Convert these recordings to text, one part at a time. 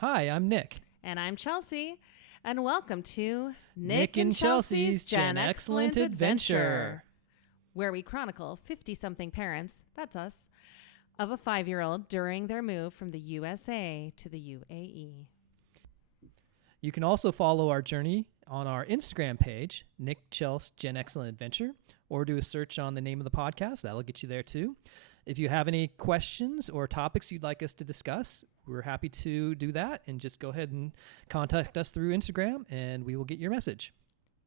Hi, I'm Nick. And I'm Chelsea. And welcome to Nick and Chelsea's Gen Excellent Adventure, where we chronicle 50-something parents, that's us, of a 5-year-old during their move from the USA to the UAE. You can also follow our journey on our Instagram page, Nick Chels Gen Excellent Adventure, or do a search on the name of the podcast. That'll get you there too. If you have any questions or topics you'd like us to discuss, we're happy to do that, and just go ahead and contact us through Instagram and we will get your message.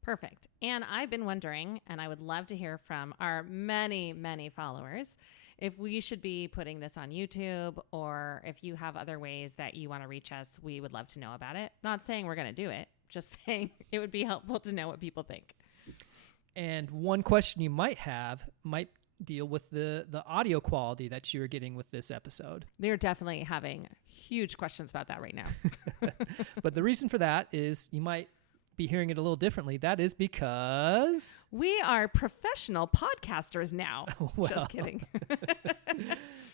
Perfect. And I've been wondering, and I would love to hear from our many, many followers, if we should be putting this on YouTube, or if you have other ways that you want to reach us, we would love to know about it. Not saying we're going to do it, just saying it would be helpful to know what people think. And one question you might have might deal with the audio quality that you're getting with this episode. They're definitely having huge questions about that right now. But the reason for that is you might be hearing it a little differently. That is because we are professional podcasters now. Well, just kidding.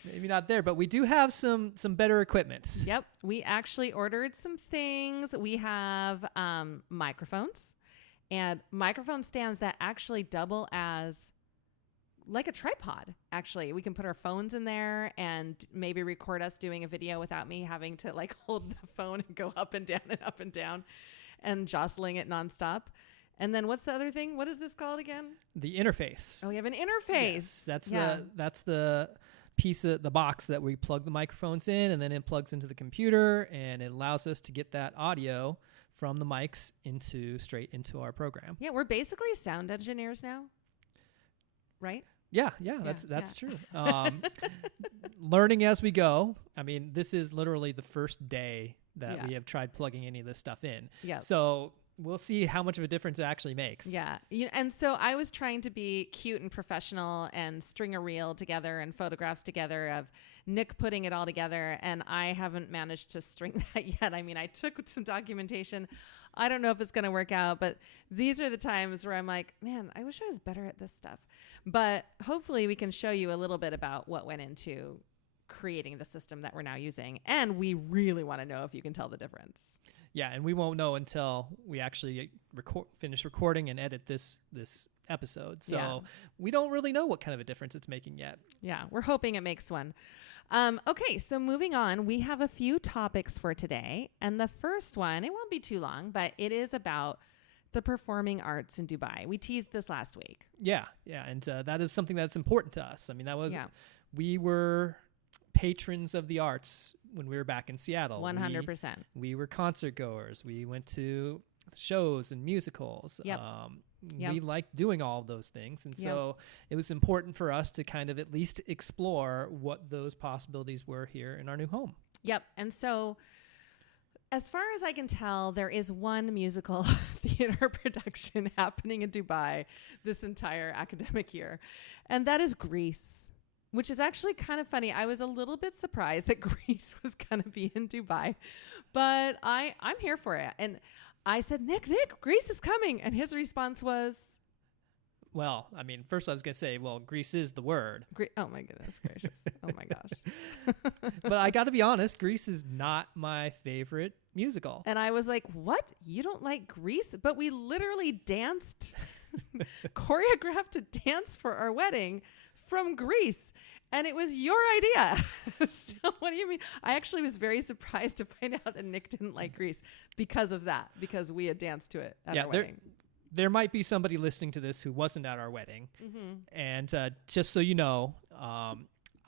Maybe not there, but we do have some better equipment. Yep. We actually ordered some things. We have microphones and microphone stands that actually double as like a tripod. Actually, we can put our phones in there and maybe record us doing a video without me having to like hold the phone and go up and down and jostling it nonstop. And then what's the other thing? What is this called again? The interface. Oh, we have an interface. Yes, that's the piece of the box that we plug the microphones in, and then it plugs into the computer, and it allows us to get that audio from the mics straight into our program. Yeah, we're basically sound engineers now, right? Yeah, that's true. Learning as we go. I mean, this is literally the first day that we have tried plugging any of this stuff in. Yeah. So we'll see how much of a difference it actually makes. Yeah. And so I was trying to be cute and professional and string a reel together and photographs together of Nick putting it all together. And I haven't managed to string that yet. I mean, I took some documentation. I don't know if it's going to work out, but these are the times where I'm like, man, I wish I was better at this stuff. But hopefully we can show you a little bit about what went into creating the system that we're now using. And we really want to know if you can tell the difference. Yeah, and we won't know until we actually finish recording and edit this episode. So we don't really know what kind of a difference it's making yet. Yeah, we're hoping it makes one. Okay, so moving on, we have a few topics for today. And the first one, it won't be too long, but it is about the performing arts in Dubai. We teased this last week. Yeah, and that is something that's important to us. I mean, we were patrons of the arts when we were back in Seattle. 100%. We were concert goers. We went to shows and musicals. Yep. We liked doing all of those things. And so it was important for us to kind of at least explore what those possibilities were here in our new home. Yep. And so as far as I can tell, there is one musical theater production happening in Dubai this entire academic year. And that is Grease. Which is actually kind of funny. I was a little bit surprised that Grease was going to be in Dubai, but I'm here for it. And I said, Nick, Grease is coming. And his response was, well, I mean, first I was going to say, well, Grease is the word. Oh my goodness gracious. Oh my gosh. But I got to be honest, Grease is not my favorite musical. And I was like, what? You don't like Grease? But we literally danced, choreographed a dance for our wedding from Grease. And it was your idea. So what do you mean? I actually was very surprised to find out that Nick didn't like Grease because of that, because we had danced to it at our wedding. There might be somebody listening to this who wasn't at our wedding. Mm-hmm. And just so you know,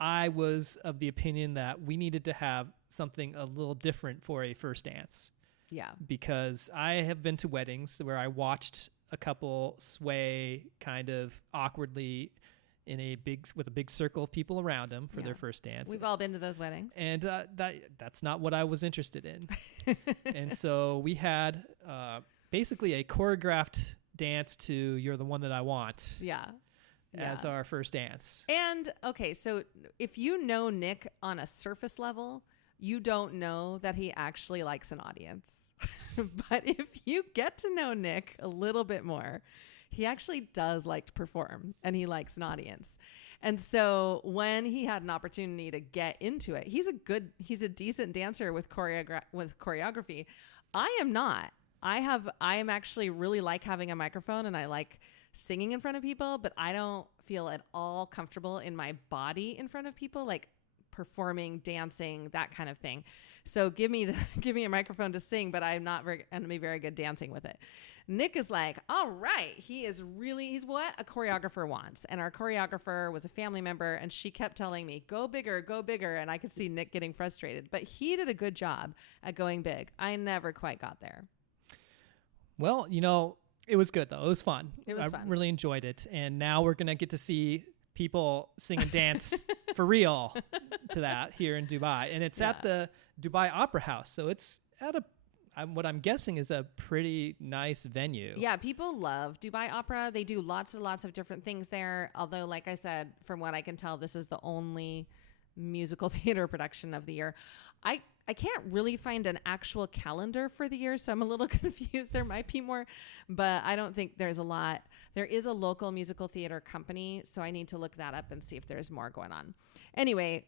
I was of the opinion that we needed to have something a little different for a first dance. Yeah. Because I have been to weddings where I watched a couple sway kind of awkwardly with a big circle of people around them for their first dance. We've all been to those weddings. And that's not what I was interested in. And so we had basically a choreographed dance to You're the One That I Want. Yeah. As our first dance. And okay, so if you know Nick on a surface level, you don't know that he actually likes an audience. But if you get to know Nick a little bit more, he actually does like to perform and he likes an audience. And so when he had an opportunity to get into it, he's a decent dancer with choreography. I am not. I am actually really like having a microphone, and I like singing in front of people, but I don't feel at all comfortable in my body in front of people, like performing, dancing, that kind of thing. So give me a microphone to sing, but I'm not going to be very good dancing with it. Nick is like, all right, he's what a choreographer wants. And our choreographer was a family member, and she kept telling me, go bigger. And I could see Nick getting frustrated, but he did a good job at going big. I never quite got there. Well, it was good though. It was fun. I fun. Really enjoyed it. And now we're going to get to see people sing and dance for real to that here in Dubai. And it's at the Dubai Opera House. So it's at what I'm guessing is a pretty nice venue. Yeah, people love Dubai Opera. They do lots and lots of different things there. Although, like I said, from what I can tell, this is the only musical theater production of the year. I can't really find an actual calendar for the year, so I'm a little confused. There might be more, but I don't think there's a lot. There is a local musical theater company, so I need to look that up and see if there's more going on. Anyway,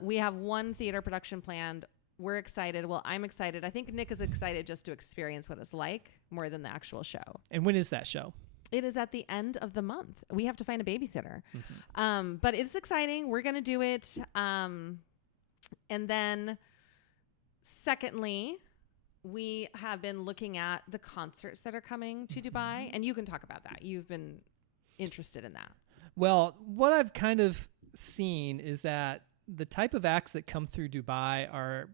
we have one theater production planned. We're excited. Well, I'm excited. I think Nick is excited just to experience what it's like more than the actual show. And when is that show? It is at the end of the month. We have to find a babysitter. Mm-hmm. But it's exciting. We're going to do it. And then secondly, we have been looking at the concerts that are coming to Dubai. And you can talk about that. You've been interested in that. Well, what I've kind of seen is that the type of acts that come through Dubai are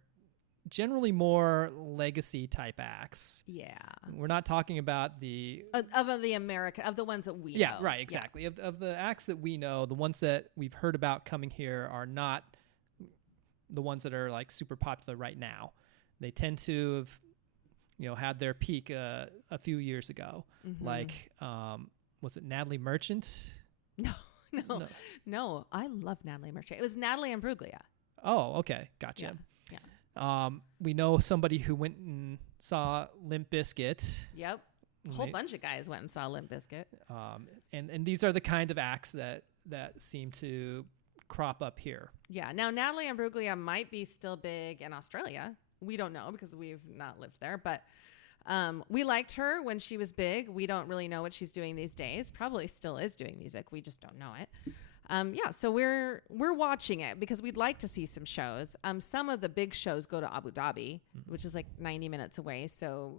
generally more legacy type acts. Yeah. We're not talking about the ones that we know. Yeah, right, exactly. Yeah. Of the acts that we know, the ones that we've heard about coming here are not the ones that are like super popular right now. They tend to have, had their peak a few years ago. Mm-hmm. Like, was it Natalie Merchant? No. I love Natalie Merchant. It was Natalie Imbruglia. Oh, okay. Gotcha. Yeah. We know somebody who went and saw Limp Bizkit. Yep. A whole bunch of guys went and saw Limp Bizkit. And these are the kind of acts that seem to crop up here. Yeah. Now, Natalie Imbruglia might be still big in Australia. We don't know because we've not lived there, but we liked her when she was big. We don't really know what she's doing these days. Probably still is doing music. We just don't know it. So we're watching it because we'd like to see some shows. Some of the big shows go to Abu Dhabi, which is like 90 minutes away. So,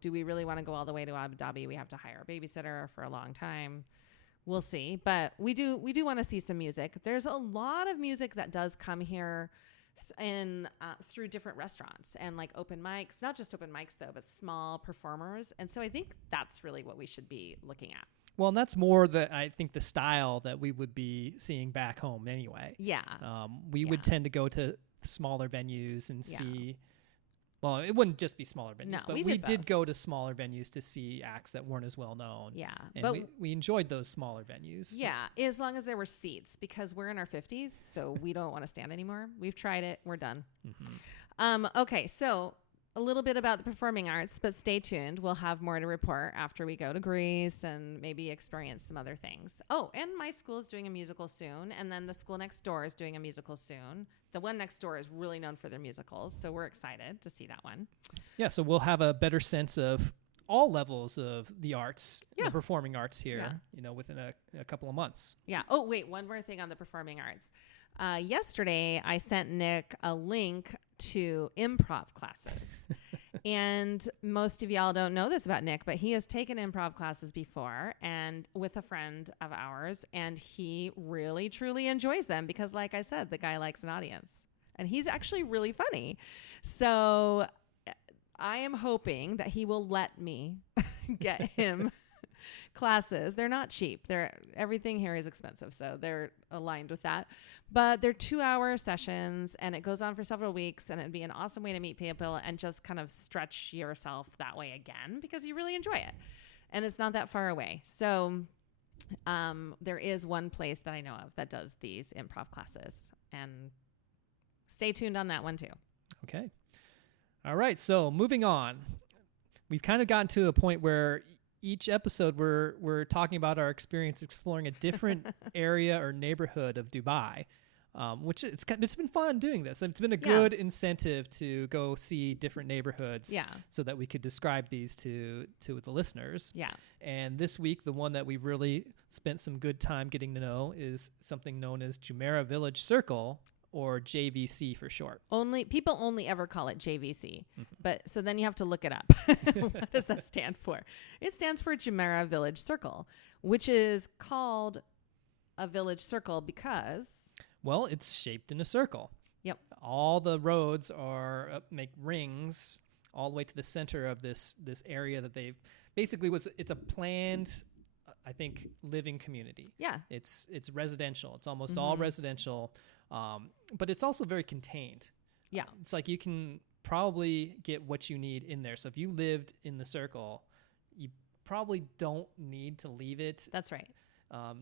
do we really want to go all the way to Abu Dhabi? We have to hire a babysitter for a long time. We'll see. But we do want to see some music. There's a lot of music that does come here through different restaurants and like open mics, not just open mics though, but small performers. And so I think that's really what we should be looking at. Well, and that's more I think the style that we would be seeing back home anyway. Yeah. We would tend to go to smaller venues and see, well, it wouldn't just be smaller venues, but we did go to smaller venues to see acts that weren't as well known. Yeah. And but we enjoyed those smaller venues. Yeah. As long as there were seats, because we're in our 50s, so we don't want to stand anymore. We've tried it. We're done. Mm-hmm. Okay. So a little bit about the performing arts, but stay tuned. We'll have more to report after we go to Greece and maybe experience some other things. Oh, and my school is doing a musical soon. And then the school next door is doing a musical soon. The one next door is really known for their musicals. So we're excited to see that one. Yeah. So we'll have a better sense of all levels of the arts, the performing arts here, within a couple of months. Yeah. Oh, wait, one more thing on the performing arts. Yesterday, I sent Nick a link to improv classes. And most of y'all don't know this about Nick, but he has taken improv classes before and with a friend of ours, and he really, truly enjoys them because, like I said, the guy likes an audience. And he's actually really funny. So I am hoping that he will let me get him classes. They're not cheap. Everything here is expensive, so they're aligned with that. But they're 2-hour sessions, and it goes on for several weeks, and it'd be an awesome way to meet people and just kind of stretch yourself that way again because you really enjoy it. And it's not that far away. So there is one place that I know of that does these improv classes, and stay tuned on that one too. Okay. All right. So moving on, we've kind of gotten to a point where each episode we're talking about our experience exploring a different area or neighborhood of Dubai, which it's been fun doing this. It's been a good incentive to go see different neighborhoods, so that we could describe these to the listeners. Yeah. And this week, the one that we really spent some good time getting to know is something known as Jumeirah Village Circle, or JVC for short. People only ever call it JVC, but so then you have to look it up. What does that stand for? It stands for Jumeirah Village Circle, which is called a village circle because, well, it's shaped in a circle. Yep. All the roads are make rings all the way to the center of this area that they've basically it's a planned, I think, living community. Yeah. It's residential. It's almost all residential. But it's also very contained. Yeah. It's like you can probably get what you need in there. So if you lived in the circle, you probably don't need to leave it. That's right.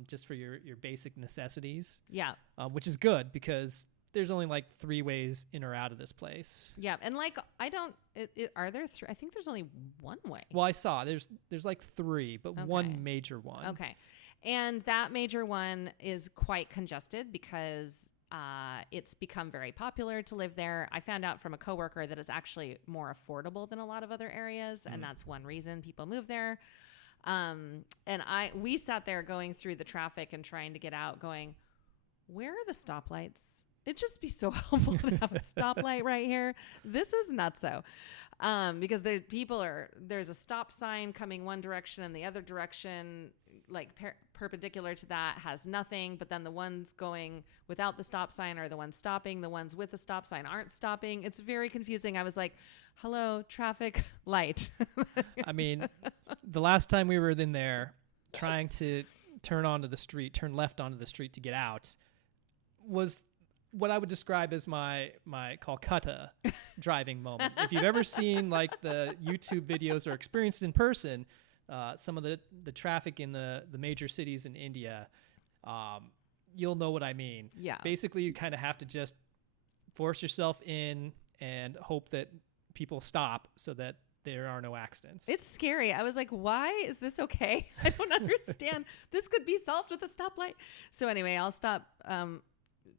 Just for your basic necessities. Yeah. Which is good because there's only like 3 ways in or out of this place. Yeah. And like, are there 3? I think there's only 1 way. Well, I saw there's like 3, but one major one. Okay. And that major one is quite congested because it's become very popular to live there. I found out from a coworker that it's actually more affordable than a lot of other areas, and that's one reason people move there. And we sat there going through the traffic and trying to get out, going, where are the stoplights? It'd just be so helpful to have a stoplight right here. This is nutso. Because there's a stop sign coming one direction and the other direction, like perpendicular to that, has nothing. But then the ones going without the stop sign are the ones stopping. The ones with the stop sign aren't stopping. It's very confusing. I was like, hello, traffic light. I mean, the last time we were in there trying to turn left onto the street to get out was what I would describe as my Kolkata driving moment. If you've ever seen like the YouTube videos or experienced in person, some of the traffic in the major cities in India, you'll know what I mean. Yeah. Basically, you kind of have to just force yourself in and hope that people stop so that there are no accidents. It's scary. I was like, why is this okay? I don't understand. This could be solved with a stoplight. So anyway, I'll stop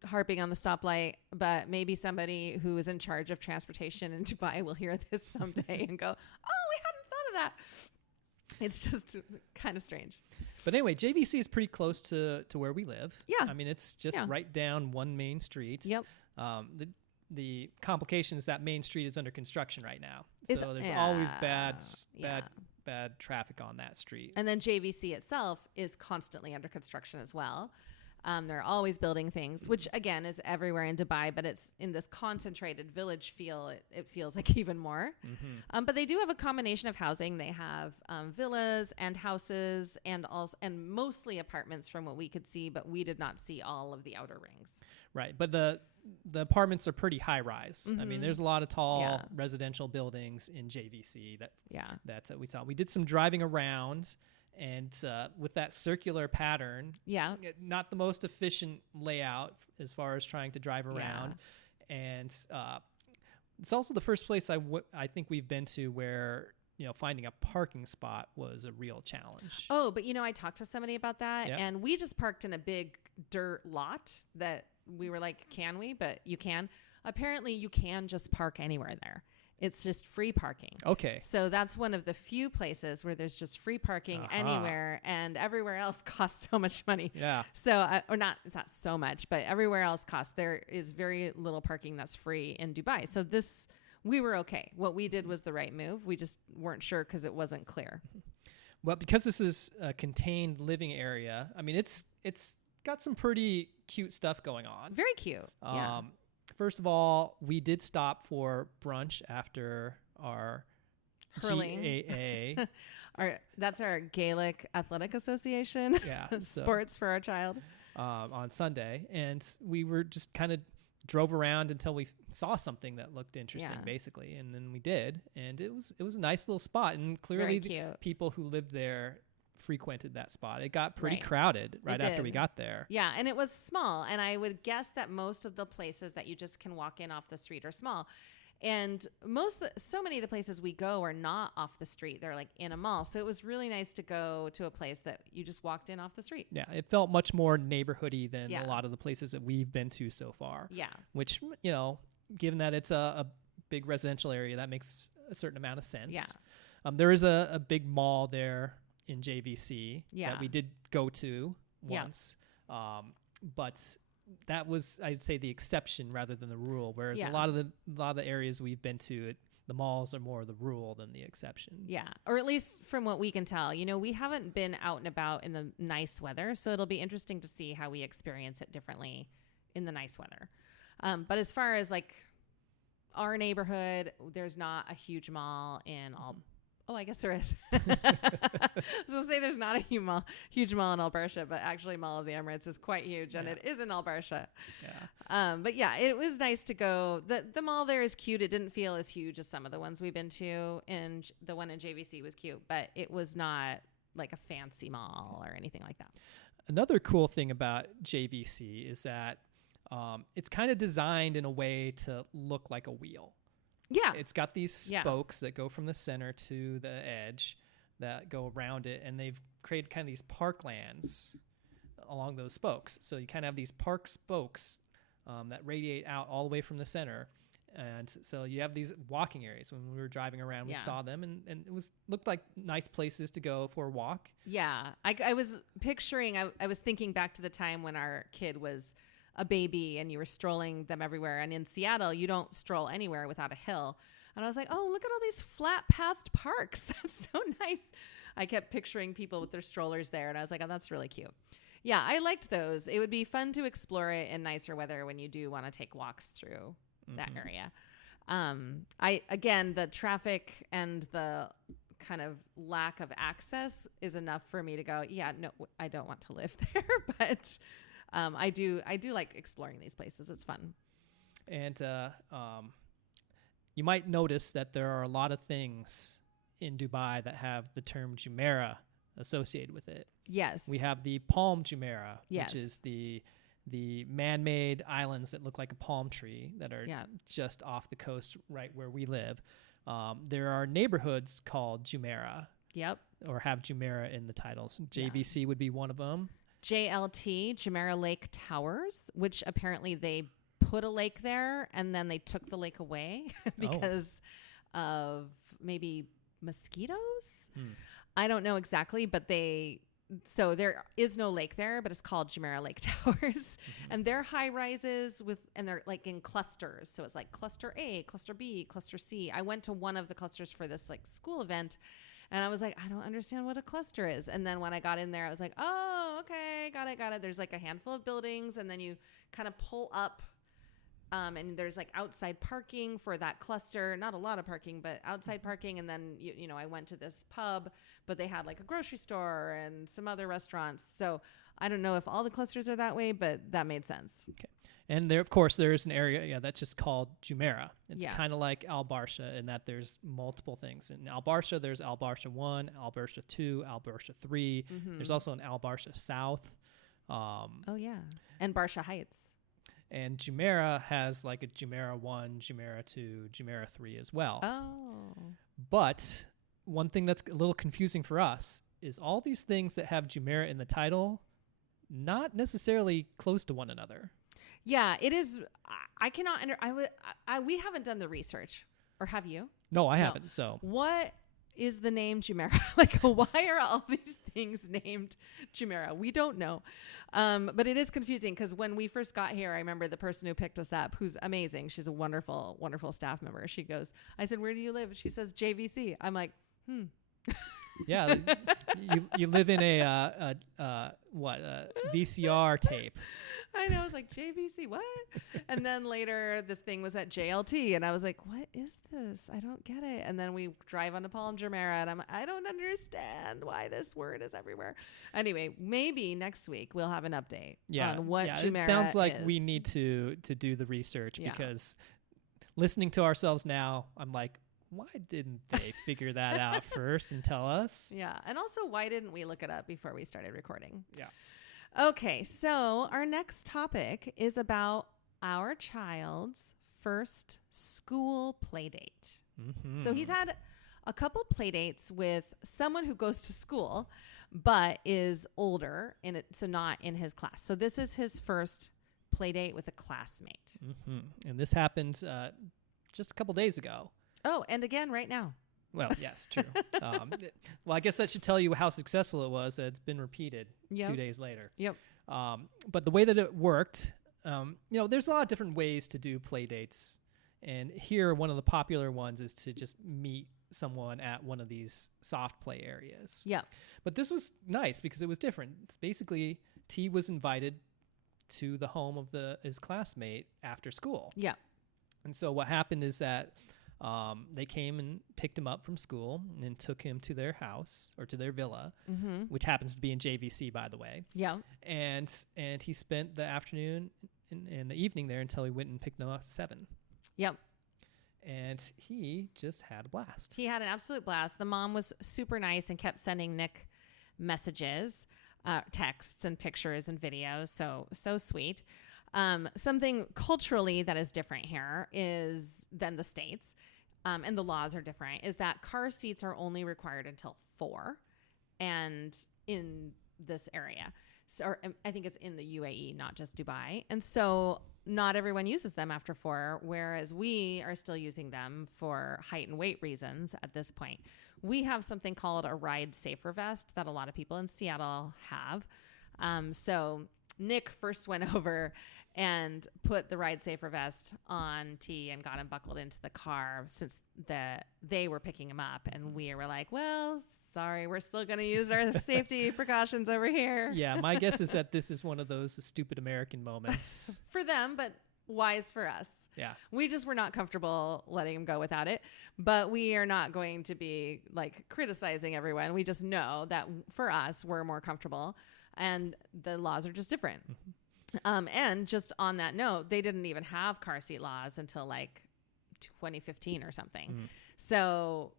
harping on the stoplight, but maybe somebody who is in charge of transportation in Dubai will hear this someday and go, oh, we hadn't thought of that. It's just kind of strange. But anyway, JVC is pretty close to where we live. Yeah. I mean, it's just right down one main street. Yep. The complication is that main street is under construction right now. So there's always bad traffic on that street. And then JVC itself is constantly under construction as well. They're always building things, which again is everywhere in Dubai, but it's in this concentrated village feel. It feels like even more. Mm-hmm. But they do have a combination of housing. They have villas and houses and mostly apartments from what we could see, but we did not see all of the outer rings. Right. But the apartments are pretty high rise. Mm-hmm. I mean, there's a lot of tall residential buildings in JVC that's what we saw. We did some driving around. And with that circular pattern, not the most efficient layout as far as trying to drive around. Yeah. And it's also the first place I think we've been to where, finding a parking spot was a real challenge. Oh, but I talked to somebody about that, and we just parked in a big dirt lot that we were like, can we? But you can. Apparently, you can just park anywhere there. It's just free parking. Okay. So that's one of the few places where there's just free parking anywhere, and everywhere else costs so much money. Yeah. So, it's not so much, but everywhere else costs. There is very little parking that's free in Dubai. So we were okay. What we did was the right move. We just weren't sure because it wasn't clear. Well, because this is a contained living area, I mean, it's got some pretty cute stuff going on. Very cute. Yeah. First of all, we did stop for brunch after our hurling. GAA. That's our Gaelic Athletic Association. Yeah. Sports for our child. On Sunday. And we were just kind of drove around until we saw something that looked interesting, basically. And then we did. And it was a nice little spot. And clearly the people who lived there frequented that spot. It got pretty crowded right after we got there. Yeah, and it was small. And I would guess that most of the places that you just can walk in off the street are small. And so many of the places we go are not off the street. They're like in a mall. So it was really nice to go to a place that you just walked in off the street. Yeah, it felt much more neighborhoody than Yeah. a lot of the places that we've been to so far. Yeah. Which, you know, given that it's a big residential area, that makes a certain amount of sense. Yeah. There is a big mall there in JVC Yeah. that we did go to Yeah. once. But that was, I'd say, the exception rather than the rule. Whereas Yeah. a lot of the areas we've been to, the malls are more the rule than the exception. Yeah. Or at least from what we can tell, you know, we haven't been out and about in the nice weather. So it'll be interesting to see how we experience it differently in the nice weather. But as far as like our neighborhood, there's not a huge mall in all. Oh, I guess there is. I was going to say there's not a huge mall in Alberta, but actually Mall of the Emirates is quite huge, and it is in Alberta. Yeah. But yeah, it was nice to go. The mall there is cute. It didn't feel as huge as some of the ones we've been to, and the one in JVC was cute, but it was not like a fancy mall or anything like that. Another cool thing about JVC is that it's kind of designed in a way to look like a wheel. Yeah. It's got these spokes that go from the center to the edge that go around it, and they've created kind of these parklands along those spokes. So you kind of have these park spokes that radiate out all the way from the center. And so you have these walking areas. When we were driving around, we saw them, and it looked like nice places to go for a walk. Yeah. I was picturing, I was thinking back to the time when our kid was a baby and you were strolling them everywhere. And in Seattle, you don't stroll anywhere without a hill. And I was like, oh, look at all these flat pathed parks. That's so nice. I kept picturing people with their strollers there. And I was like, oh, that's really cute. Yeah, I liked those. It would be fun to explore it in nicer weather when you do want to take walks through that area. Again, the traffic and the kind of lack of access is enough for me to go, yeah, no, I don't want to live there. But I do like exploring these places. It's fun. And you might notice that there are a lot of things in Dubai that have the term Jumeirah associated with it. Yes. We have the palm Jumeirah, Yes. which is the man-made islands that look like a palm tree that are just off the coast right where we live. There are neighborhoods called Jumeirah. Yep. Or have Jumeirah in the titles. JVC would be one of them. JLT, Jumeirah Lake Towers, which apparently they put a lake there and then they took the lake away because of maybe mosquitoes. I don't know exactly, but so there is no lake there, but it's called Jumeirah Lake Towers. And they're high rises and they're like in clusters. So it's like cluster A, cluster B, cluster C. I went to one of the clusters for this like school event, and I was like, I don't understand what a cluster is. And then when I got in there, I was like, oh, okay, got it. There's like a handful of buildings, and then you kind of pull up, and there's like outside parking for that cluster. Not a lot of parking, but outside parking. And then, you know, I went to this pub, but they had like a grocery store and some other restaurants. So I don't know if all the clusters are that way, but that made sense. Okay. And there, of course, there is an area that's just called Jumeirah. It's kind of like Al Barsha in that there's multiple things. In Al Barsha, there's Al Barsha 1, Al Barsha 2, Al Barsha 3. There's also an Al Barsha South. Oh, yeah. And Barsha Heights. And Jumeirah has like a Jumeirah 1, Jumeirah 2, Jumeirah 3 as well. Oh. But one thing that's a little confusing for us is all these things that have Jumeirah in the title, not necessarily close to one another. Yeah, it is. I cannot. We haven't done the research, or have you? No, I haven't. So what is the name Jumeirah? Like, why are all these things named Jumeirah? We don't know. But it is confusing because when we first got here, I remember the person who picked us up, who's amazing. She's a wonderful, wonderful staff member. She goes, I said, where do you live? She says, JVC. I'm like, Yeah, you live in a VCR tape. I know. I was like, JVC, what? And then later this thing was at JLT, and I was like, what is this? I don't get it. And then we drive on to Palm Jumeirah, and I don't understand why this word is everywhere. Anyway, maybe next week we'll have an update on what Jumeirah it sounds like is. we need to do the research because listening to ourselves now, I'm like, why didn't they figure that out first and tell us? Yeah. And also, why didn't we look it up before we started recording? Yeah. Okay. So our next topic is about our child's first school play date. Mm-hmm. So he's had a couple play dates with someone who goes to school, but is older in it, so not in his class. So this is his first play date with a classmate. Mm-hmm. And this happened just a couple days ago. Oh, and again right now. Well, yes, true. Well, I guess that should tell you how successful it was that it's been repeated 2 days later. Yep. But the way that it worked, there's a lot of different ways to do play dates. And here, one of the popular ones is to just meet someone at one of these soft play areas. Yeah. But this was nice because it was different. It's basically, T was invited to the home of his classmate after school. Yeah. And so what happened is that they came and picked him up from school and took him to their house or to their villa, which happens to be in JVC, by the way. Yeah. And he spent the afternoon and the evening there until he went and picked him up at 7. Yep. And he just had a blast. He had an absolute blast. The mom was super nice and kept sending Nick messages, texts and pictures and videos. So sweet. Something culturally that is different here is than the States, and the laws are different, is that car seats are only required until 4 and in this area. So I think it's in the UAE, not just Dubai. And so not everyone uses them after 4, whereas we are still using them for height and weight reasons at this point. We have something called a ride safer vest that a lot of people in Seattle have. So Nick first went over and put the ride safer vest on T and got him buckled into the car since they were picking him up. And we were like, well, sorry, we're still going to use our safety precautions over here. Yeah, my guess is that this is one of those stupid American moments. For them, but wise for us. Yeah. We just were not comfortable letting him go without it. But we are not going to be like criticizing everyone. We just know that for us, we're more comfortable and the laws are just different. And just on that note, they didn't even have car seat laws until like 2015 or something. So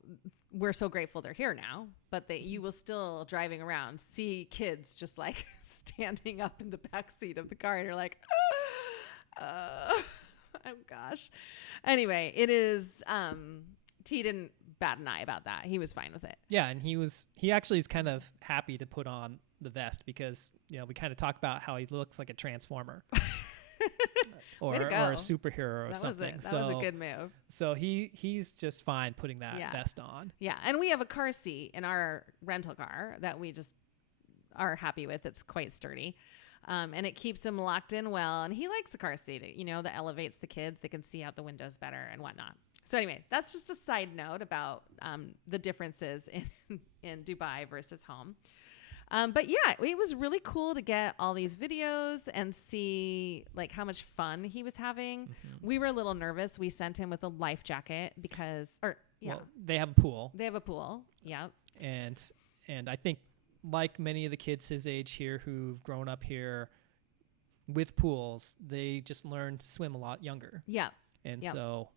we're so grateful they're here now, but you will still driving around see kids just like standing up in the back seat of the car and you're like, oh gosh. Anyway, it is, T didn't bat an eye about that. He was fine with it. Yeah. And he actually is kind of happy to put on the vest because, we kind of talk about how he looks like a transformer or a superhero or something. That was a good move. So he's just fine putting that vest on. Yeah. And we have a car seat in our rental car that we just are happy with. It's quite sturdy. And it keeps him locked in well. And he likes the car seat, that elevates the kids. They can see out the windows better and whatnot. So anyway, that's just a side note about the differences in Dubai versus home. But yeah, it was really cool to get all these videos and see like how much fun he was having. We were a little nervous. We sent him with a life jacket well, they have a pool. They have a pool. Yeah. And I think like many of the kids his age here who've grown up here with pools, they just learned to swim a lot younger. Yeah. And so,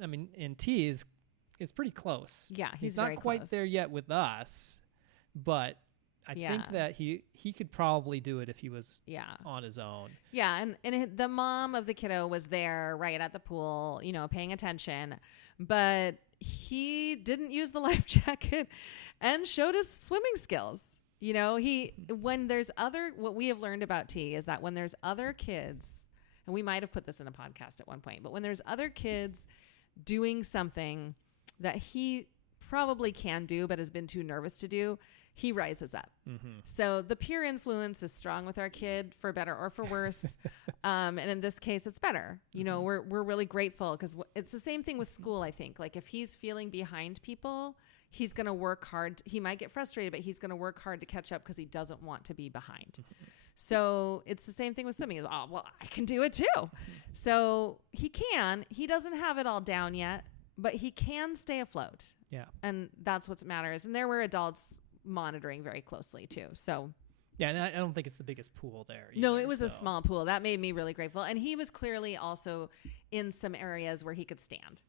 and T is pretty close. Yeah. He's not quite close. there yet with us, but I think that he could probably do it if he was on his own. Yeah, and the mom of the kiddo was there right at the pool, paying attention, but he didn't use the life jacket and showed his swimming skills. What we have learned about T is that when there's other kids, and we might have put this in a podcast at one point, but when there's other kids doing something that he probably can do but has been too nervous to do, he rises up. So the peer influence is strong with our kid for better or for worse. And in this case, it's better. We're really grateful because it's the same thing with school. I think like if he's feeling behind people, he's going to work hard. He might get frustrated, but he's going to work hard to catch up because he doesn't want to be behind. So it's the same thing with swimming. Oh, well, I can do it too. So he doesn't have it all down yet, but he can stay afloat. Yeah. And that's what matters. And there were adults monitoring very closely too. So yeah, and I don't think it's the biggest pool there either, no, it was a small pool. That made me really grateful. And he was clearly also in some areas where he could stand.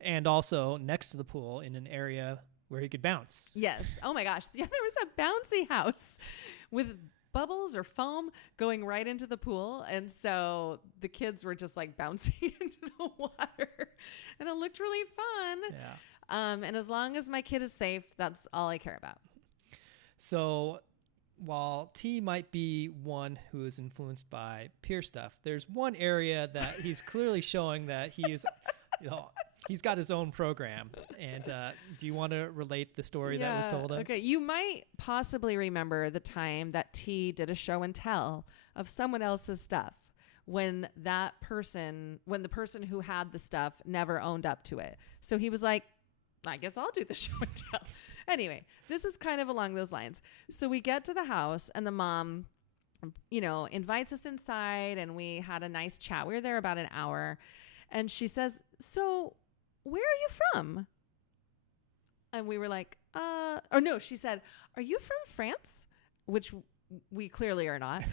And also next to the pool in an area where he could bounce. Yes. Oh my gosh. Yeah, there was a bouncy house with bubbles or foam going right into the pool. And so the kids were just like bouncing into the water, and it looked really fun. Yeah. And as long as my kid is safe, that's all I care about. So while T might be one who is influenced by peer stuff, there's one area that he's clearly showing that he's got his own program. And do you want to relate the story that was told us? Okay, you might possibly remember the time that T did a show and tell of someone else's stuff when the person who had the stuff never owned up to it. So he was like, I guess I'll do the show and tell. Anyway, this is kind of along those lines. So we get to the house, and the mom, invites us inside, and we had a nice chat. We were there about an hour, and she says, so where are you from? And we were like, she said, are you from France? Which we clearly are not,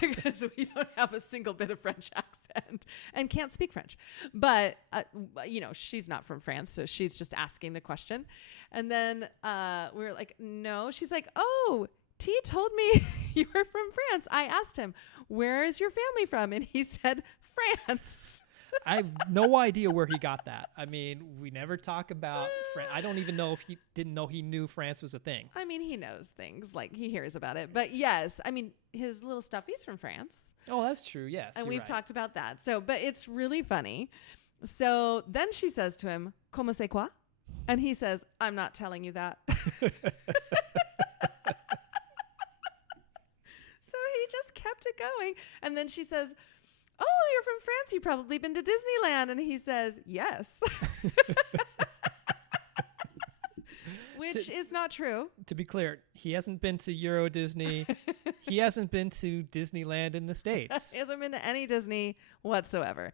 because we don't have a single bit of French accent and can't speak French. But, she's not from France, so she's just asking the question. And then we were like, no. She's like, oh, T told me you were from France. I asked him, where is your family from? And he said, France. I have no idea where he got that. I mean, we never talk about France. I don't even know if he didn't know he knew France was a thing. I mean, he knows things, like he hears about it. But yes, I mean, his little stuffy's from France. Oh, that's true. Yes. And we've talked about that. So, but it's really funny. So then she says to him, comment c'est quoi? And he says, I'm not telling you that. So he just kept it going. And then she says, oh, you're from France. You've probably been to Disneyland. And he says, yes. Which is not true. To be clear, he hasn't been to Euro Disney. He hasn't been to Disneyland in the States. He hasn't been to any Disney whatsoever.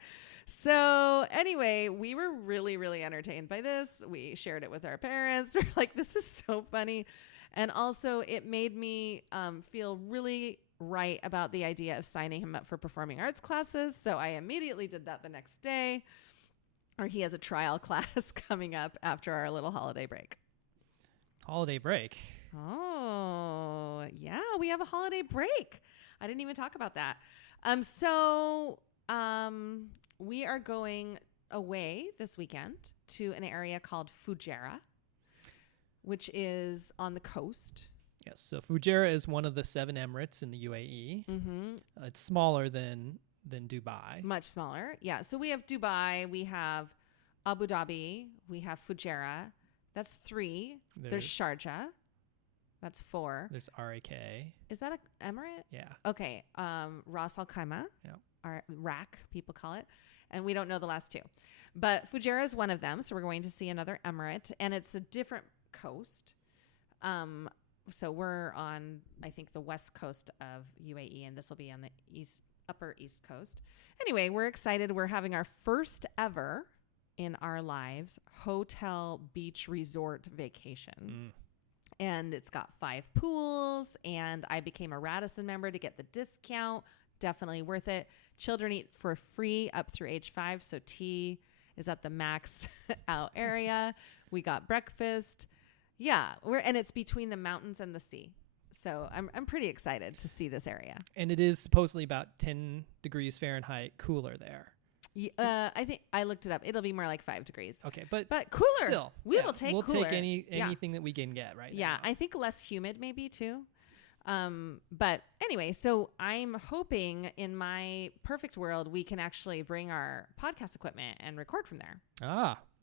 So anyway, we were really, really entertained by this. We shared it with our parents. We're like, this is so funny. And also it made me feel really right about the idea of signing him up for performing arts classes. So I immediately did that the next day. Or he has a trial class coming up after our little holiday break. Holiday break. Oh, yeah, we have a holiday break. I didn't even talk about that. So we are going away this weekend to an area called Fujairah, which is on the coast. Yes, so Fujairah is one of the 7 emirates in the UAE. Mm-hmm. It's smaller than Dubai. Much smaller, yeah. So we have Dubai, we have Abu Dhabi, we have Fujairah. That's 3. There's Sharjah. That's 4. There's RAK. Is that an emirate? Yeah. Okay. Ras Al Khaimah. Yeah. Or RAK, people call it. And we don't know the last 2. But Fujairah is one of them. So we're going to see another emirate. And it's a different coast. So we're on, I think, the west coast of UAE. And this will be on the upper east coast. Anyway, we're excited. We're having our first ever in our lives hotel beach resort vacation. And it's got 5 pools, and I became a Radisson member to get the discount. Definitely worth it. Children eat for free up through age 5, so T is at the max out area. We got breakfast. Yeah, and it's between the mountains and the sea. So I'm pretty excited to see this area. And it is supposedly about 10 degrees Fahrenheit cooler there. I think I looked it up. It'll be more like 5 degrees. Okay, but cooler. Still, we will take cooler. We'll take anything that we can get right now. Yeah, I think less humid maybe too. But anyway, so I'm hoping in my perfect world we can actually bring our podcast equipment and record from there.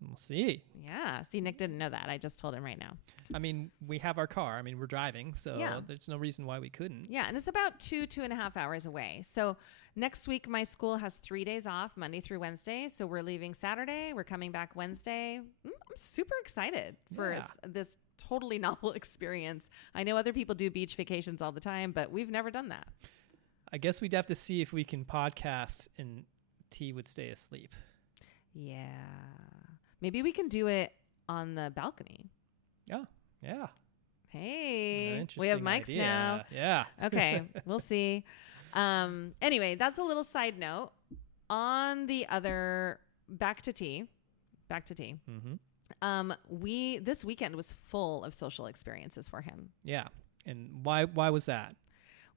We'll see. Yeah. See, Nick didn't know that. I just told him right now. I mean, we have our car. I mean, we're driving, so there's no reason why we couldn't. Yeah, and it's about 2.5 hours away. So next week, my school has 3 days off, Monday through Wednesday. So we're leaving Saturday. We're coming back Wednesday. I'm super excited for this totally novel experience. I know other people do beach vacations all the time, but we've never done that. I guess we'd have to see if we can podcast and T would stay asleep. Yeah. Maybe we can do it on the balcony. Oh, yeah. Hey, we have mics idea. now. Yeah. Okay, we'll see. Anyway, that's a little side note. On the other, back to tea. Mm-hmm. This weekend was full of social experiences for him. Yeah. And why was that?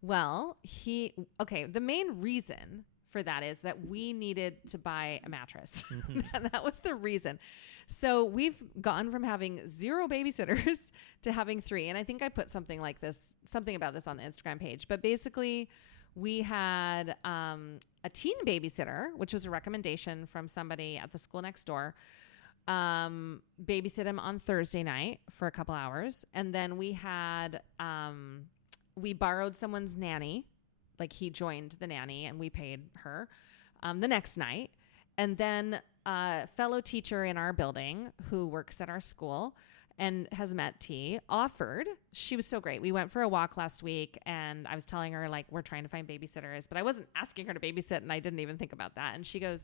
Well, the main reason for that is that we needed to buy a mattress. And that was the reason. So we've gone from having 0 babysitters to having 3. And I think I put something about this on the Instagram page. But basically, we had a teen babysitter, which was a recommendation from somebody at the school next door, babysit him on Thursday night for a couple hours. And then we had, we borrowed someone's nanny. Like he joined the nanny and we paid her the next night. And then a fellow teacher in our building who works at our school and has met T offered. She was so great. We went for a walk last week and I was telling her, like, we're trying to find babysitters, but I wasn't asking her to babysit and I didn't even think about that. And she goes,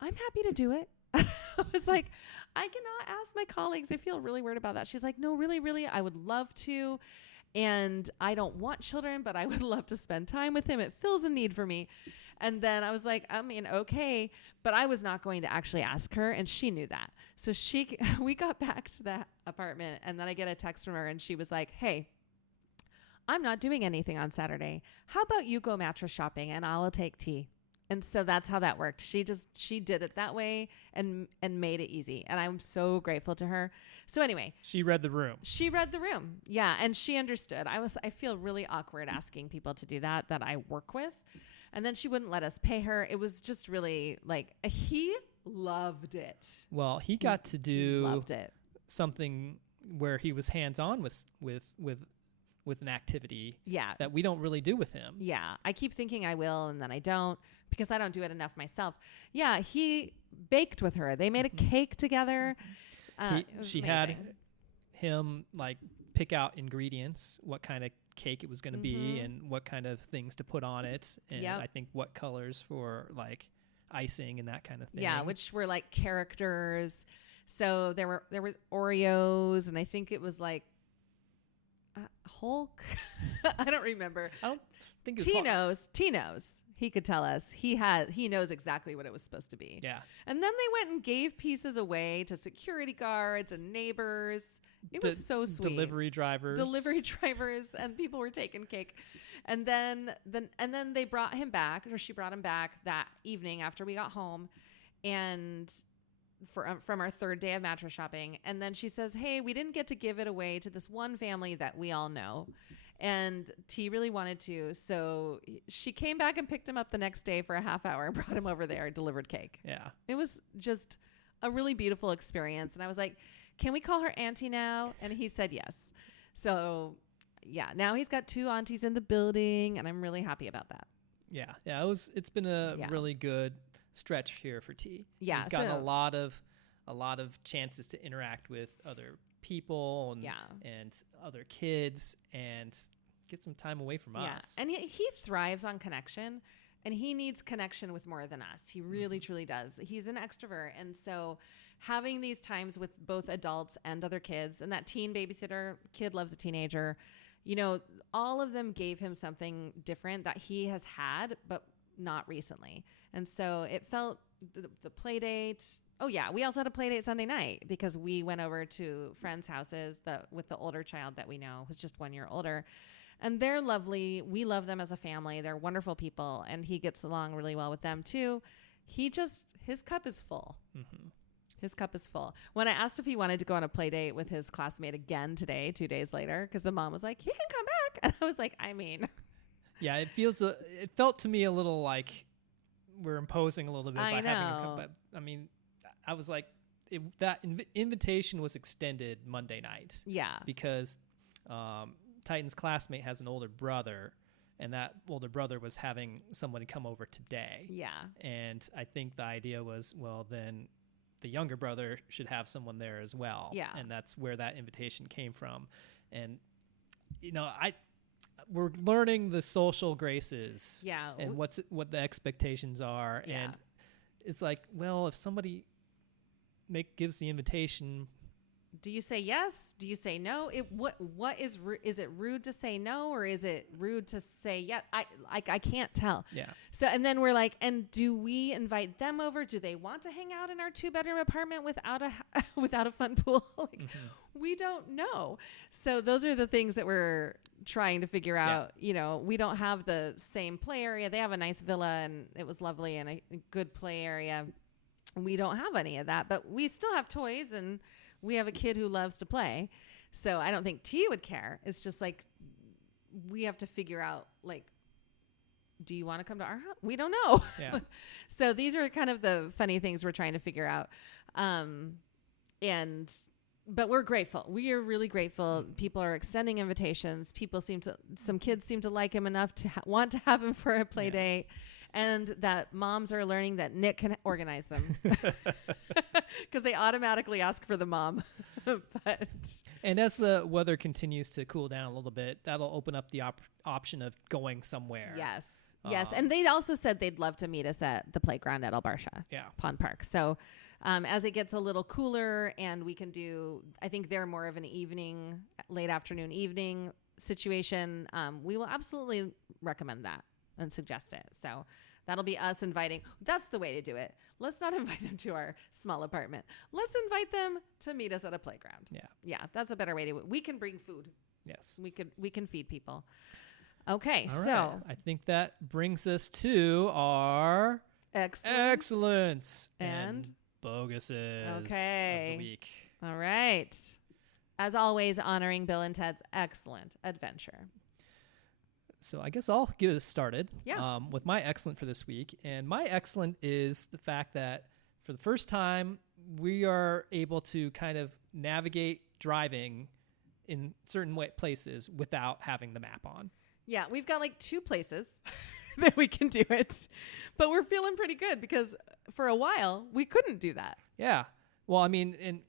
I'm happy to do it. I was like, I cannot ask my colleagues. I feel really weird about that. She's like, no, really, really, I would love to. And I don't want children, but I would love to spend time with him. It fills a need for me. And then I was like, I mean, okay, but I was not going to actually ask her. And she knew that. So we got back to the apartment and then I get a text from her and she was like, hey, I'm not doing anything on Saturday. How about you go mattress shopping and I'll take tea. And so that's how that worked. She did it that way and made it easy. And I'm so grateful to her. So anyway, She read the room. Yeah. And she understood. I feel really awkward asking people to do that I work with. And then she wouldn't let us pay her. It was just really like, he loved it. Well, he got to do Loved it. something where he was hands-on with an activity Yeah. that we don't really do with him. Yeah. I keep thinking I will, and then I don't because I don't do it enough myself. Yeah. He baked with her. They made a cake together. She amazing. had him like pick out ingredients, what kind of cake it was going to be and what kind of things to put on it. And I think what colors for like icing and that kind of thing. Yeah. Which were like characters. So there was Oreos, and I think it was like Hulk. I don't remember. I don't think it's T knows. He could tell us. He knows exactly what it was supposed to be. Yeah. And then they went and gave pieces away to security guards and neighbors. It was so sweet. Delivery drivers, and people were taking cake. And then they brought him back, or she brought him back that evening after we got home, and from our third day of mattress shopping. And then she says, hey, we didn't get to give it away to this one family that we all know. And T really wanted to. So she came back and picked him up the next day for a half hour and brought him over there, delivered cake. Yeah. It was just a really beautiful experience. And I was like, can we call her auntie now? And he said yes. So yeah, now he's got 2 aunties in the building and I'm really happy about that. Yeah. Yeah. It's been a really good stretch here for T. Yeah. He's gotten a lot of chances to interact with other people and other kids and get some time away from us. And he thrives on connection, and he needs connection with more than us. He really, truly does. He's an extrovert. And so having these times with both adults and other kids, and that teen babysitter kid loves a teenager, all of them gave him something different that he has had, but not recently. And so it felt the play date. Oh yeah. We also had a play date Sunday night because we went over to friends' houses with the older child that we know who's just 1 year older, and they're lovely. We love them as a family. They're wonderful people. And he gets along really well with them too. His cup is full. Mm-hmm. His cup is full. When I asked if he wanted to go on a play date with his classmate again today, 2 days later, because the mom was like, he can come back. And I was like, I mean, yeah, it felt to me a little like we're imposing a little bit by having him come back. I mean, I was like, that invitation was extended Monday night. Yeah. Because Titan's classmate has an older brother, and that older brother was having someone come over today. Yeah. And I think the idea was, well, then the younger brother should have someone there as well. Yeah. And that's where that invitation came from. And, we're learning the social graces. Yeah. And what the expectations are. Yeah. And it's like, well, if somebody gives the invitation, do you say yes? Do you say no? What is it rude to say no, or is it rude to say yes? I can't tell. Yeah. So, and then we're like, and do we invite them over? Do they want to hang out in our 2-bedroom apartment without a fun pool? We don't know. So those are the things that we're trying to figure out, we don't have the same play area. They have a nice villa and it was lovely and a good play area. We don't have any of that, but we still have toys and we have a kid who loves to play. So I don't think T would care. It's just like, we have to figure out, like, do you want to come to our house? We don't know. Yeah. So these are kind of the funny things we're trying to figure out. But we're grateful. We are really grateful. People are extending invitations. Some kids seem to like him enough to want to have him for a play date. And that moms are learning that Nick can organize them because they automatically ask for the mom. And as the weather continues to cool down a little bit, that'll open up the option of going somewhere. Yes. Yes. And they also said they'd love to meet us at the playground at Albarsha Pond Park. So as it gets a little cooler and we can do, I think they're more of an late afternoon evening situation. We will absolutely recommend that and suggest it. So that'll be us inviting. That's the way to do it. Let's not invite them to our small apartment. Let's invite them to meet us at a playground. Yeah. Yeah. That's a better way to do it. We can bring food. Yes. We can feed people. Okay. All so right. I think that brings us to our excellence and boguses of the week. All right. As always, honoring Bill and Ted's excellent adventure. So I guess I'll get us started Yeah. With my excellent for this week. And my excellent is the fact that for the first time, we are able to kind of navigate driving in certain places without having the map on. Yeah, we've got like 2 places that we can do it, but we're feeling pretty good because for a while we couldn't do that. Yeah. Well, I mean, and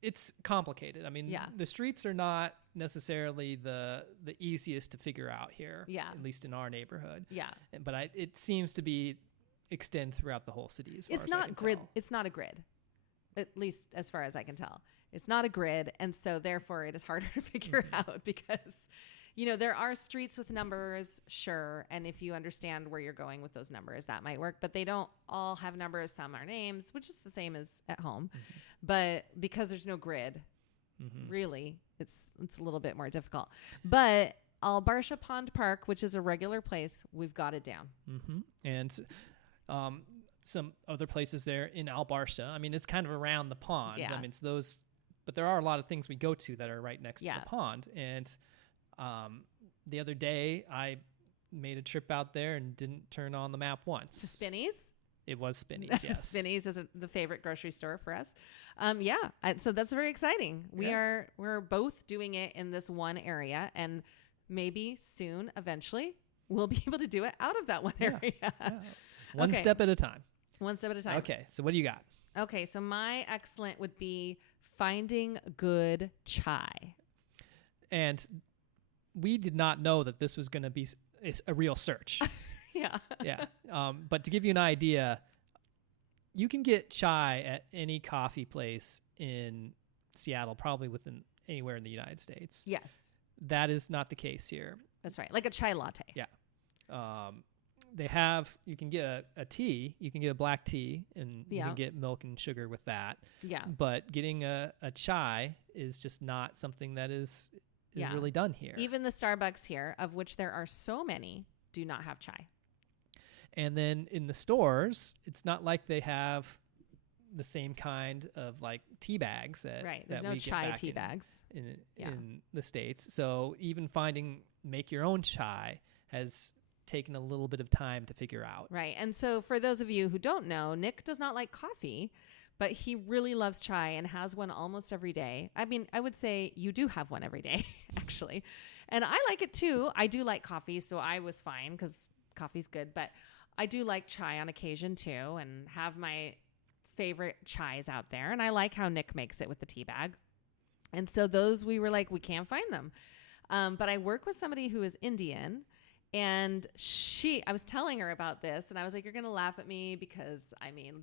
it's complicated. I mean, the streets are not necessarily the easiest to figure out here. Yeah. At least in our neighborhood. Yeah. But it seems to extend throughout the whole city as far as I can tell. It's not a grid, at least as far as I can tell. It's not a grid, and so therefore it is harder to figure out because, there are streets with numbers, sure, and if you understand where you're going with those numbers, that might work, but they don't all have numbers. Some are names, which is the same as at home, but because there's no grid, really, it's a little bit more difficult. But Albarsha Pond Park, which is a regular place, we've got it down. And some other places there in Albarsha. I mean, it's kind of around the pond. Yeah. I mean, it's those, but there are a lot of things we go to that are right next to the pond. And the other day, I made a trip out there and didn't turn on the map once. To Spinneys? It was Spinneys, yes. Spinneys is the favorite grocery store for us. So that's very exciting. We're both doing it in this one area, and maybe soon, eventually, we'll be able to do it out of that one area. Yeah. One step at a time. One step at a time. Okay, so what do you got? Okay, so my excellent would be finding good chai. And we did not know that this was going to be a real search. Yeah. But to give you an idea, you can get chai at any coffee place in Seattle, probably anywhere in the United States. Yes. That is not the case here. That's right. Like a chai latte. Yeah. You can get a tea, you can get a black tea, and you can get milk and sugar with that. Yeah. But getting a chai is just not something that is really done here. Even the Starbucks here, of which there are so many, do not have chai. And then in the stores, it's not like they have the same kind of like tea bags There's no chai tea bags in the States. So even make your own chai has taken a little bit of time to figure out. Right. And so for those of you who don't know, Nick does not like coffee, but he really loves chai and has one almost every day. I mean, I would say you do have one every day, actually. And I like it too. I do like coffee, so I was fine because coffee's good. But I do like chai on occasion too, and have my favorite chais out there. And I like how Nick makes it with the tea bag. And so those, we were like, we can't find them. But I work with somebody who is Indian, and I was telling her about this, and I was like, you're going to laugh at me because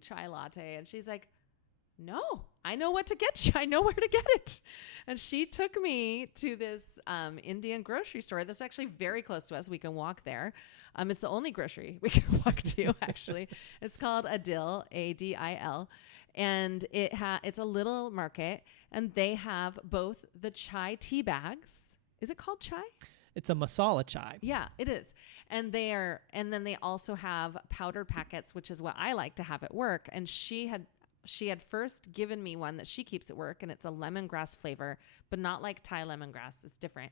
chai latte. And she's like, no, I know what to get. I know where to get it. And she took me to this Indian grocery store that's actually very close to us. We can walk there. It's the only grocery we can walk to, actually. It's called Adil, A-D-I-L. And it's a little market, and they have both the chai tea bags is it called chai? It's a masala chai. Yeah, it is. And then they also have powdered packets, which is what I like to have at work. And she had first given me one that she keeps at work, and it's a lemongrass flavor, but not like Thai lemongrass. It's different.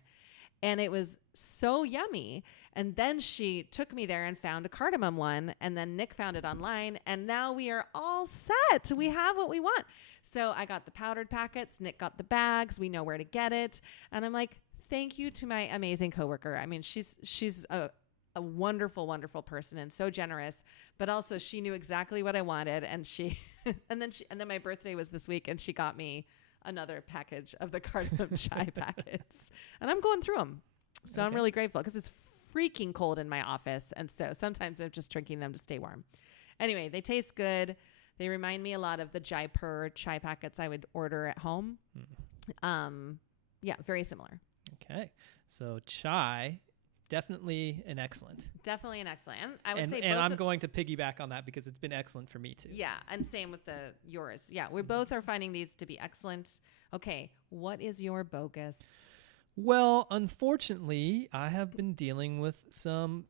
And it was so yummy. And then she took me there and found a cardamom one. And then Nick found it online. And now we are all set. We have what we want. So I got the powdered packets. Nick got the bags. We know where to get it. And I'm like, thank you to my amazing coworker. I mean, she's a wonderful, wonderful person and so generous, but also she knew exactly what I wanted. And and then my birthday was this week, and she got me another package of the cardamom chai packets, and I'm going through them. So I'm really grateful because it's freaking cold in my office. And so sometimes I'm just drinking them to stay warm. Anyway, they taste good. They remind me a lot of the Jaipur chai packets I would order at home. Yeah, very similar. Okay. So chai, definitely an excellent. Definitely an excellent. And I would say and I'm going to piggyback on that because it's been excellent for me too. Yeah, and same with yours. Yeah, we both are finding these to be excellent. Okay, what is your bogus? Well, unfortunately, I have been dealing with some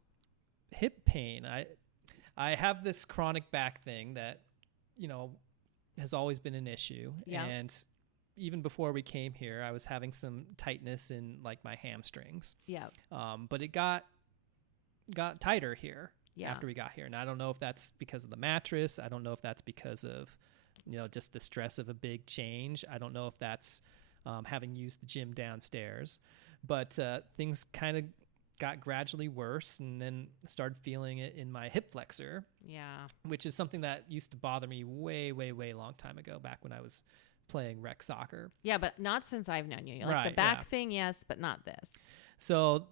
hip pain. I have this chronic back thing that, has always been an issue. Yeah. And even before we came here, I was having some tightness in like my hamstrings. Yeah. But it got tighter here after we got here. And I don't know if that's because of the mattress. I don't know if that's because of, just the stress of a big change. I don't know if that's having used the gym downstairs. But things kind of got gradually worse, and then started feeling it in my hip flexor. Yeah. Which is something that used to bother me way, way, way long time ago, back when I was playing rec soccer. Yeah, but not since I've known you. Like the back thing, yes, but not this. So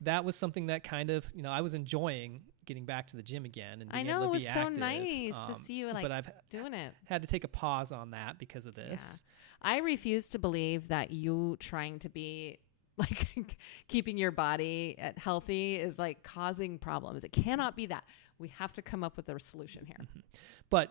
that was something that kind of, I was enjoying getting back to the gym again and being able to be active. I know, it was so nice to see you but I've doing it. Had to take a pause on that because of this. Yeah. I refuse to believe that you trying to be like keeping your body healthy is like causing problems. It cannot be that. We have to come up with a solution here. Mm-hmm. But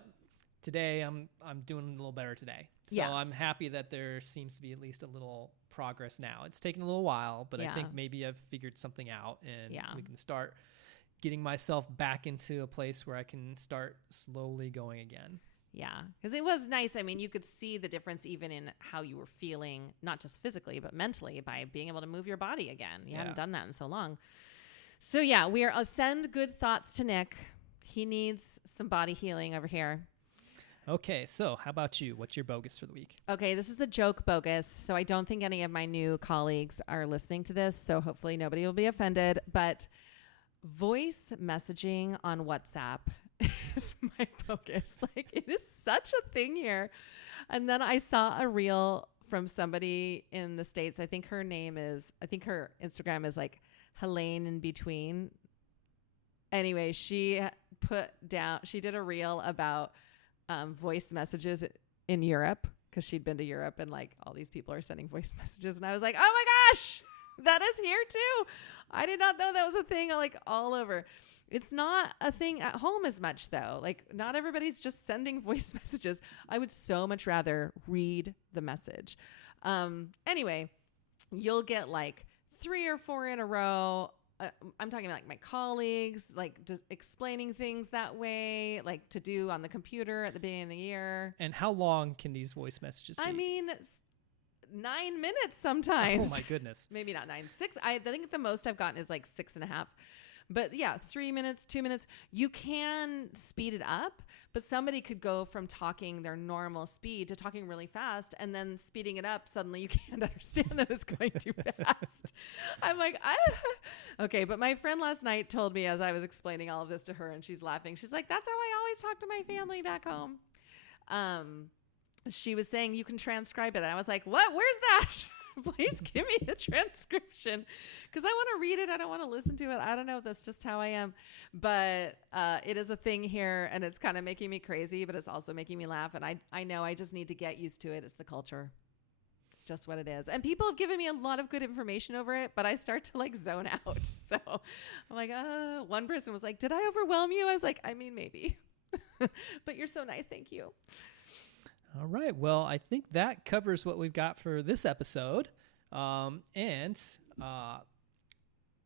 today I'm doing a little better today. So I'm happy that there seems to be at least a little progress now. It's taken a little while, but I think maybe I've figured something out, and we can start getting myself back into a place where I can start slowly going again. Yeah, because it was nice. I mean, you could see the difference even in how you were feeling, not just physically, but mentally, by being able to move your body again. You haven't done that in so long. So yeah, we are send good thoughts to Nick. He needs some body healing over here. Okay, so how about you? What's your bogus for the week? Okay, this is a joke bogus, so I don't think any of my new colleagues are listening to this, so hopefully nobody will be offended, but voice messaging on WhatsApp is my bogus. Like, it is such a thing here. And then I saw a reel from somebody in the States. I think her Instagram is like Helene in between. Anyway, she did a reel about voice messages in Europe, because she'd been to Europe and like all these people are sending voice messages. And I was like, oh my gosh, that is here too. I did not know that was a thing like all over. It's not a thing at home as much though. Like, not everybody's just sending voice messages. I would so much rather read the message. Anyway, you'll get like 3 or 4 in a row. I'm talking about like my colleagues, like just explaining things that way, like to do on the computer at the beginning of the year. And how long can these voice messages be? I mean, 9 minutes sometimes. Oh my goodness. Maybe not 9, 6. I think the most I've gotten is like 6.5. But yeah, 3 minutes, 2 minutes. You can speed it up, but somebody could go from talking their normal speed to talking really fast, and then speeding it up. Suddenly you can't understand that it's going too fast. I'm like, okay. But my friend last night told me, as I was explaining all of this to her, and she's laughing. She's like, that's how I always talk to my family back home. She was saying you can transcribe it. And I was like, what? Where's that? Please give me the transcription, because I want to read it. I don't want to listen to it. I don't know. That's just how I am. But it is a thing here, and it's kind of making me crazy, but it's also making me laugh. And I know I just need to get used to it. It's the culture. It's just what it is. And people have given me a lot of good information over it, but I start to like zone out. So I'm like, one person was like, did I overwhelm you? I was like, I mean, maybe. But you're so nice. Thank you. All right. Well, I think that covers what we've got for this episode. And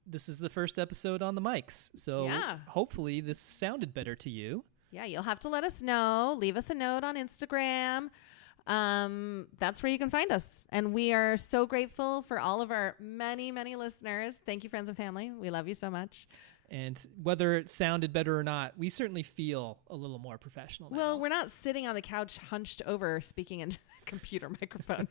This is the first episode on the mics, so hopefully this sounded better to you. Yeah, you'll have to let us know. Leave us a note on Instagram. That's where you can find us. And we are so grateful for all of our many, many listeners. Thank you, friends and family. We love you so much. And whether it sounded better or not, we certainly feel a little more professional now. Well, we're not sitting on the couch hunched over speaking into the computer microphone.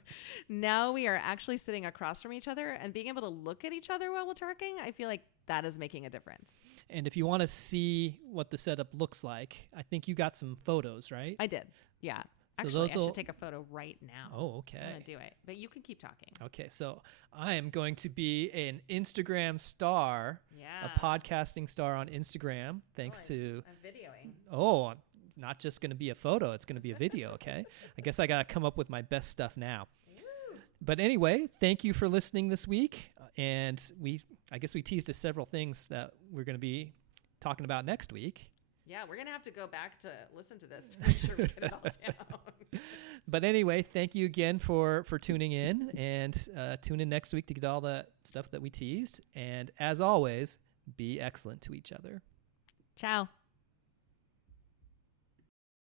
Now we are actually sitting across from each other and being able to look at each other while we're talking. I feel like that is making a difference. And if you want to see what the setup looks like, I think you got some photos, right? I did. Yeah. So actually, I should take a photo right now. Oh, okay. I'm going to do it. But you can keep talking. Okay. So I am going to be an Instagram star, a podcasting star on Instagram, thanks to... I'm videoing. Oh, not just going to be a photo. It's going to be a video, okay? I guess I got to come up with my best stuff now. Ooh. But anyway, thank you for listening this week. And I guess we teased several things that we're going to be talking about next week. Yeah, we're going to have to go back to listen to this to make sure we get it all down. But anyway, thank you again for tuning in, and tune in next week to get all the stuff that we teased. And as always, be excellent to each other. Ciao.